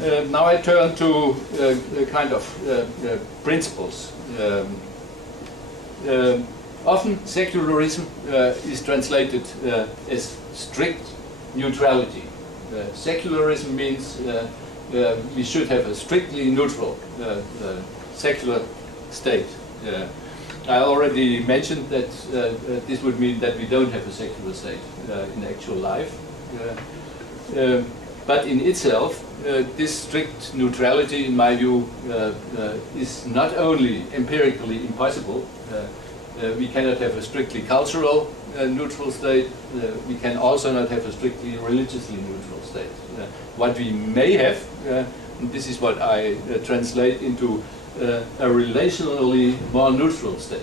Now I turn to kind of principles. Often secularism is translated as strict neutrality. Secularism means we should have a strictly neutral secular state. I already mentioned that this would mean that we don't have a secular state in actual life. But in itself, this strict neutrality, in my view, is not only empirically impossible. We cannot have a strictly cultural neutral state. We can also not have a strictly religiously neutral state. What we may have, and this is what I translate into a relationally more neutral state.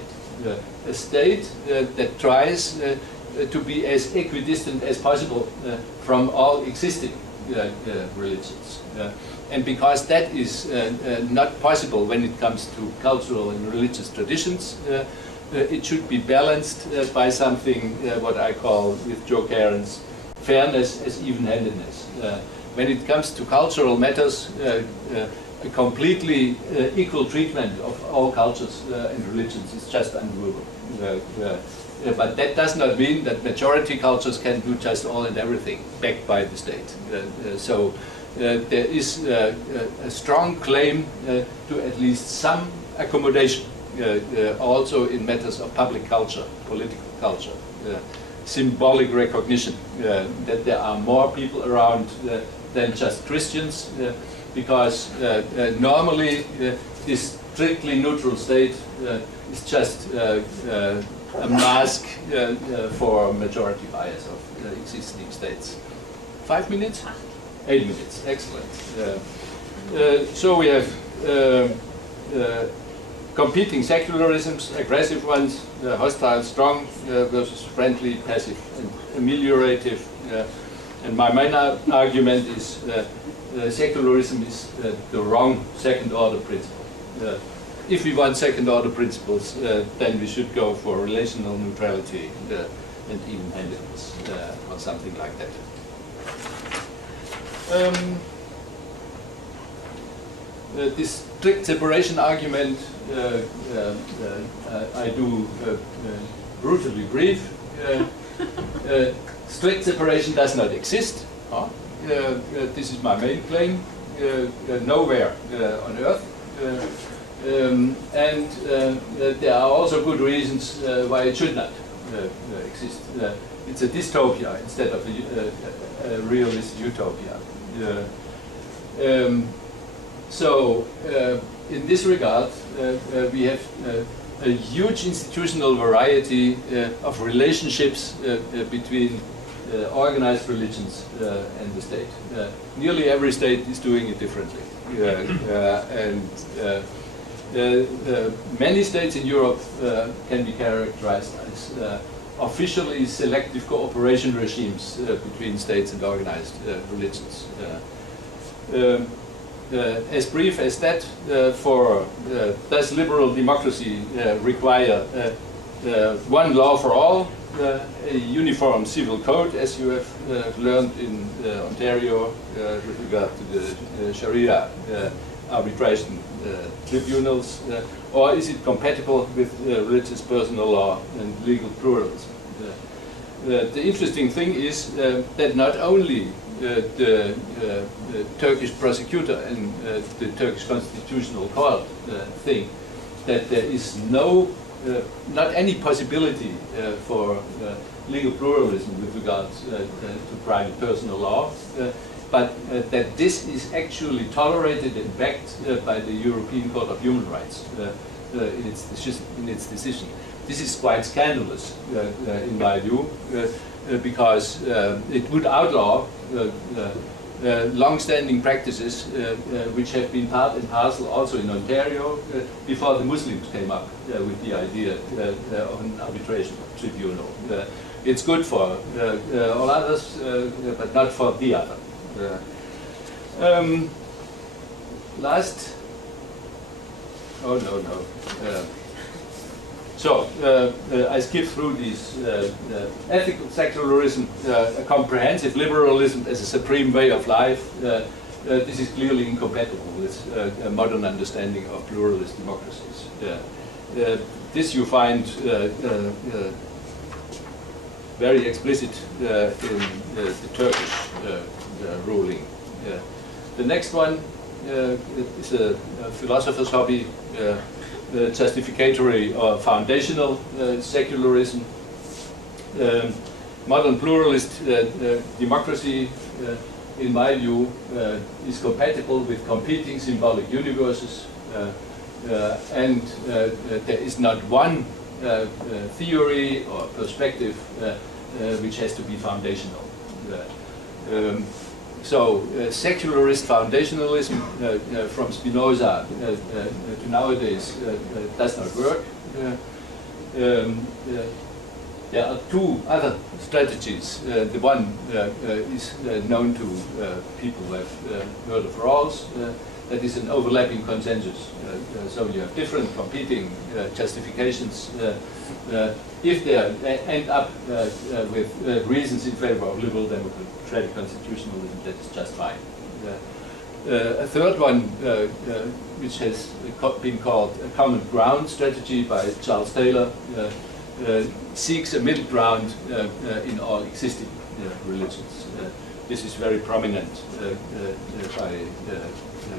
A state that tries to be as equidistant as possible from all existing religions. And because that is not possible when it comes to cultural and religious traditions, it should be balanced by something what I call, with Joe Cairns, fairness as even-handedness. When it comes to cultural matters, a completely equal treatment of all cultures and religions is just undoable. But that does not mean that majority cultures can do just all and everything backed by the state. So there is a strong claim to at least some accommodation, also in matters of public culture, political culture, symbolic recognition that there are more people around than just Christians, because normally this strictly neutral state is just a mask for majority bias of existing states. 5 minutes? 8 minutes, excellent. So we have competing secularisms, aggressive ones, hostile, strong versus friendly, passive, and ameliorative. And my main argument is secularism is the wrong second-order principle. If we want second-order principles, then we should go for relational neutrality and even-handedness or something like that. This strict separation argument I do brutally brief. Strict separation does not exist. This is my main claim. Nowhere on earth. And there are also good reasons why it should not exist. It's a dystopia instead of a realist utopia. So in this regard, we have a huge institutional variety of relationships between organized religions and the state. Nearly every state is doing it differently. Many states in Europe can be characterized as officially selective cooperation regimes between states and organized religions. As brief as that, does liberal democracy require one law for all, a uniform civil code, as you have learned in Ontario with regard to the Sharia arbitration tribunals, or is it compatible with religious personal law and legal pluralism? The interesting thing is that not only the Turkish prosecutor and the Turkish Constitutional Court think that there is not any possibility for legal pluralism with regard to private personal law, but that this is actually tolerated and backed by the European Court of Human Rights in its decision. This is quite scandalous, in my view, because it would outlaw long-standing practices which have been part and parcel also in Ontario before the Muslims came up with the idea of an arbitration tribunal. It's good for all others, but not for the other. Last. Oh no. So, I skip through these. Ethical secularism, a comprehensive liberalism as a supreme way of life, this is clearly incompatible with a modern understanding of pluralist democracies. This you find very explicit in the Turkish ruling. The next one is a philosopher's hobby, justificatory or foundational secularism. Modern pluralist democracy, in my view, is compatible with competing symbolic universes, and there is not one theory or perspective which has to be foundational. So secularist foundationalism from Spinoza to nowadays does not work. There are two other strategies. The one is known to people who have heard of Rawls. That is an overlapping consensus. So you have different competing justifications. If they end up with reasons in favor of liberal democratic constitutionalism, that is just fine. A third one, which has been called a common ground strategy by Charles Taylor, seeks a middle ground in all existing religions. This is very prominent by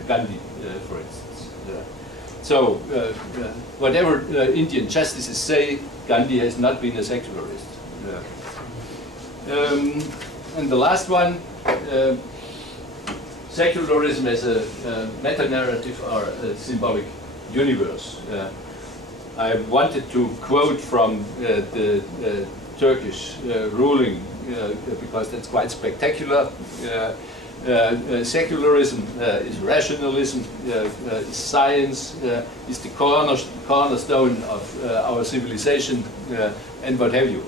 Gandhi, for instance. So, whatever Indian justices say, Gandhi has not been a secularist. And the last one, secularism as a meta-narrative or a symbolic universe. I wanted to quote from the Turkish ruling because that's quite spectacular. Secularism is rationalism, is science, is the cornerstone of our civilization, and what have you.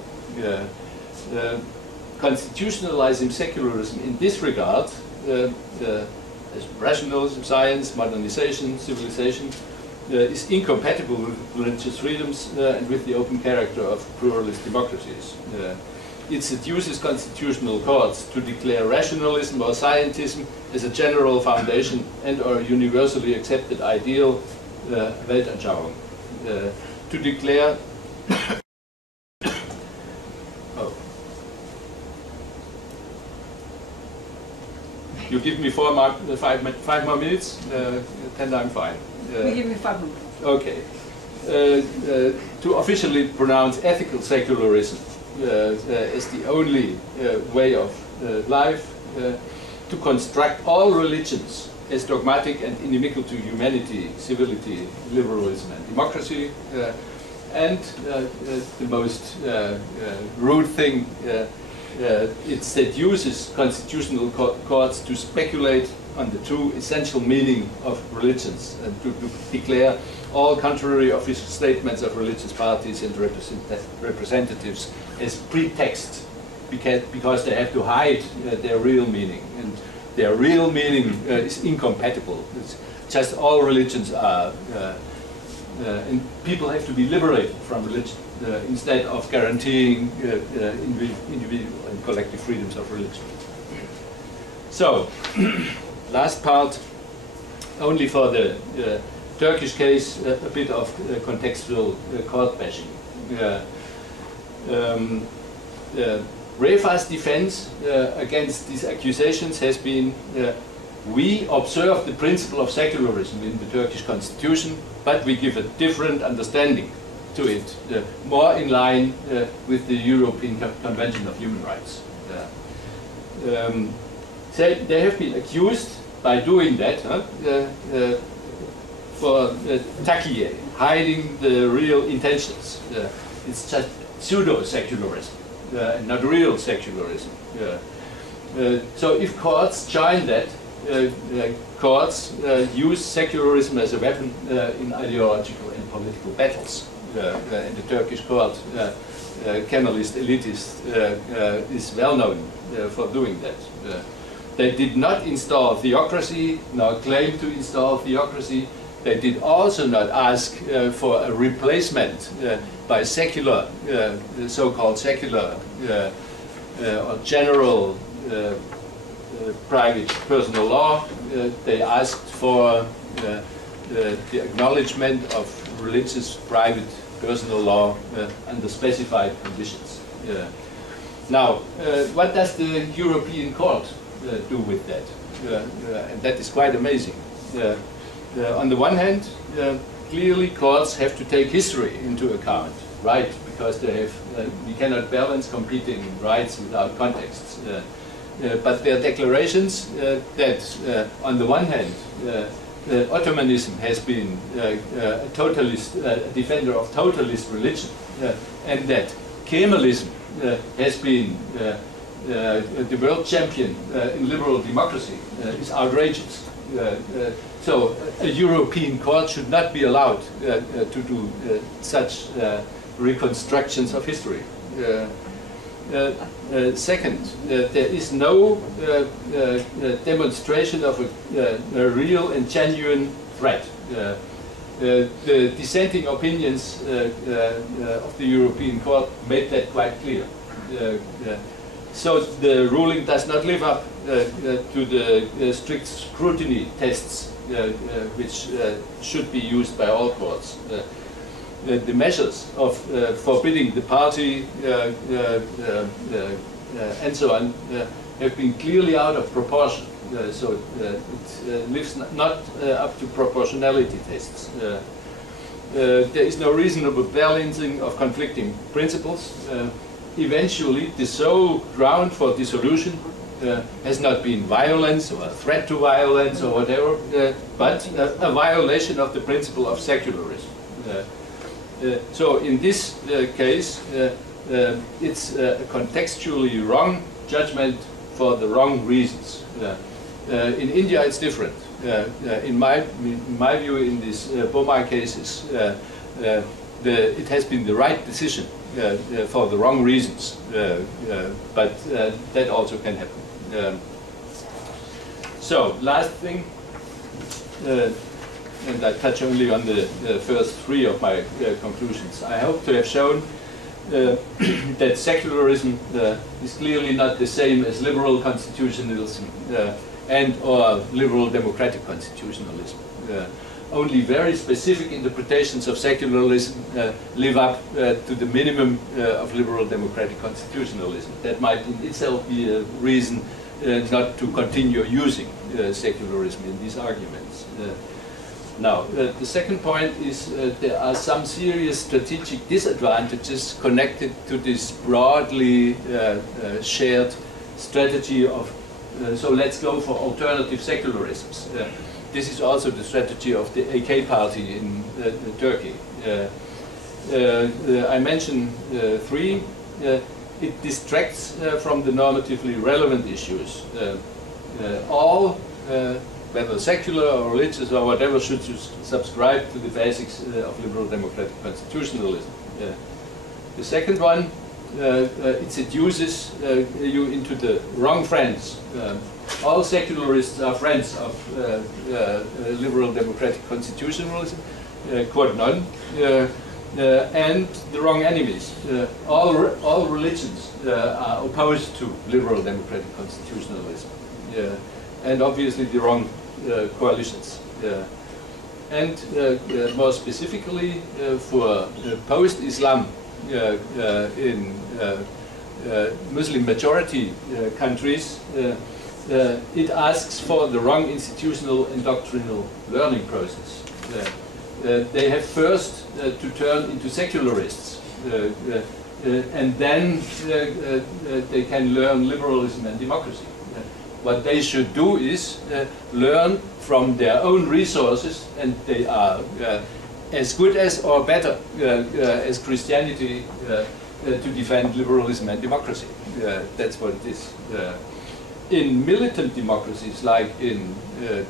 Constitutionalizing secularism in this regard, as rationalism, science, modernization, civilization, is incompatible with religious freedoms and with the open character of pluralist democracies. It seduces constitutional courts to declare rationalism or scientism as a general foundation and or universally accepted ideal, Weltanschauung. To declare You give me 5 more minutes, then I'm fine. We give me 5 minutes. Okay. To officially pronounce ethical secularism as the only way of life, to construct all religions as dogmatic and inimical to humanity, civility, liberalism and democracy, and the most rude thing, it seduces constitutional courts to speculate on the true essential meaning of religions and to declare all contrary official statements of religious parties and representatives as pretext because they have to hide their real meaning. And their real meaning is incompatible. It's just all religions are, and people have to be liberated from religion instead of guaranteeing individual and collective freedoms of religion. So, last part, only for the Turkish case, a bit of contextual court bashing. Refa's defense against these accusations has been, we observe the principle of secularism in the Turkish constitution, but we give a different understanding to it, more in line with the European Convention of Human Rights. They have been accused by doing that for takiye, hiding the real intentions. It's just pseudo-secularism, not real secularism. So if courts join that, courts use secularism as a weapon in ideological and political battles. And the Turkish court, Kemalist, elitist, is well known for doing that. They did not install theocracy, nor claim to install theocracy. They did also not ask for a replacement by secular, so-called secular or general private personal law. They asked for the acknowledgement of religious private personal law under specified conditions. Now, what does the European Court do with that? And that is quite amazing. On the one hand, clearly courts have to take history into account, right? Because they have, we cannot balance competing rights without contexts. But there are declarations that, on the one hand, Ottomanism has been a totalist, defender of totalist religion, and that Kemalism has been the world champion in liberal democracy is outrageous. So a European court should not be allowed to do such reconstructions of history. Second, there is no demonstration of a real and genuine threat. The dissenting opinions of the European Court made that quite clear. So the ruling does not live up to the strict scrutiny tests which should be used by all courts. The measures of forbidding the party and so on have been clearly out of proportion. So it lives not up to proportionality tests. There is no reasonable balancing of conflicting principles. Eventually, the sole ground for dissolution has not been violence or a threat to violence or whatever, but a violation of the principle of secularism. So in this case, it's a contextually wrong judgment for the wrong reasons. In India, it's different. In my view, in these Bomai cases, it has been the right decision for the wrong reasons, but that also can happen. So, last thing, and I touch only on the first three of my conclusions. I hope to have shown that secularism is clearly not the same as liberal constitutionalism and or liberal democratic constitutionalism. Only very specific interpretations of secularism live up to the minimum of liberal democratic constitutionalism. That might in itself be a reason not to continue using secularism in these arguments. Now, the second point is there are some serious strategic disadvantages connected to this broadly shared strategy of so let's go for alternative secularisms. This is also the strategy of the AK party in Turkey. I mentioned three. It distracts from the normatively relevant issues. All, whether secular or religious or whatever, should subscribe to the basics of liberal democratic constitutionalism. The second one, it seduces you into the wrong friends. All secularists are friends of liberal democratic constitutionalism, quote none, and the wrong enemies. All religions are opposed to liberal democratic constitutionalism, and obviously the wrong coalitions. And more specifically, for post-Islam in Muslim majority countries, it asks for the wrong institutional and doctrinal learning process. They have first to turn into secularists, and then they can learn liberalism and democracy. What they should do is learn from their own resources, and they are as good as or better as Christianity to defend liberalism and democracy. That's what it is. In militant democracies like in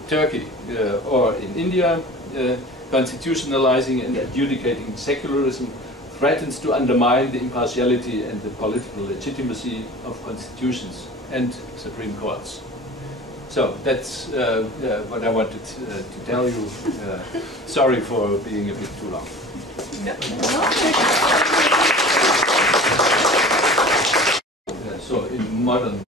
Turkey or in India, constitutionalizing and adjudicating secularism threatens to undermine the impartiality and the political legitimacy of constitutions and supreme courts. So that's what I wanted to tell you. Sorry for being a bit too long. So in modern